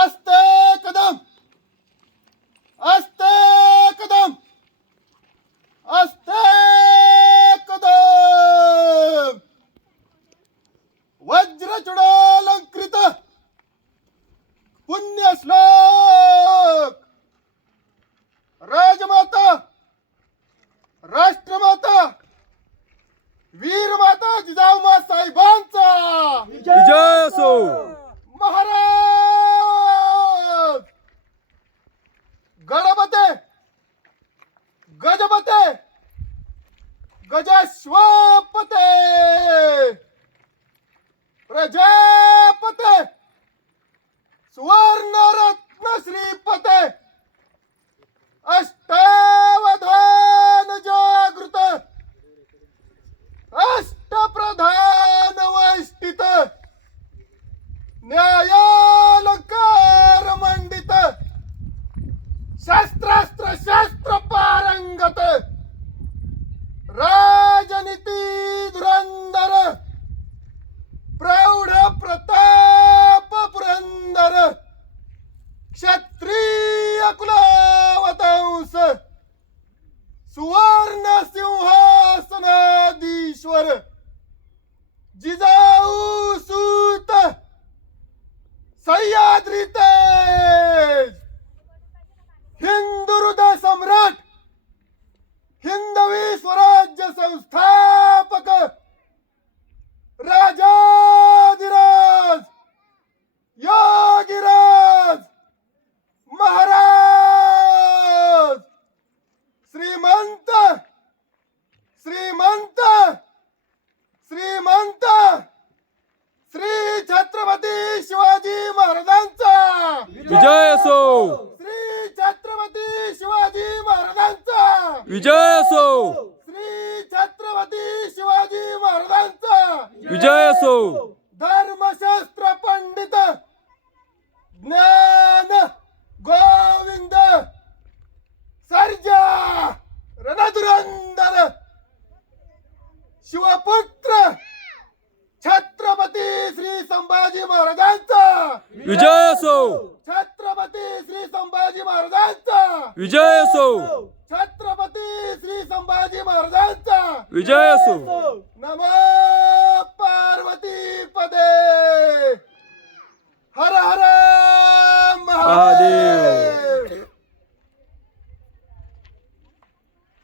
आस्ते कदम आस्ते कदम आस्ते कदम वज्रचूडालंकृत पुण्य श्लोक राजमाता राष्ट्रमाता वीरमाता जिजाऊमा साहेबांचा विजय असो. महाराज गणपते गजपते गजेश्वपते प्रजापते सुवर्णरत्न श्रीपते अष्टावधान जागृत अष्टप्रधान वैष्टित न्यायालंकार मंडित शास्त्रास्त्र शास्त्र पारंगत राजनीती धुरंधर प्रौढ प्रताप पुरंदर क्षत्रिय कुलावतंस सुवर्ण सिंहासनाधीश्वर जिजाऊ सूत सह्याद्री तेज हिंदू हृदय सम्राट हिंदवी स्वराज्य संस्थापक राजाधिराज योगीराज महाराज श्रीमंत श्रीमंत श्रीमंत श्री छत्रपती शिवाजी महाराजांचा विजय असो. श्री छत्रपती शिवाजी महाराजांचा विजय असो. श्री छत्रपती शिवाजी महाराजांचा विजय असो. धर्मशास्त्र पंडित ज्ञान गोविंद सर्जा रणधुरंदर शिवपुत्र छत्रपती श्री संभाजी महाराजांचा विजय असो. छत्रपती श्री संभाजी महाराजांचा विजय असो. छत्रपती श्री संभाजी महाराजांचा विजय असो. नमः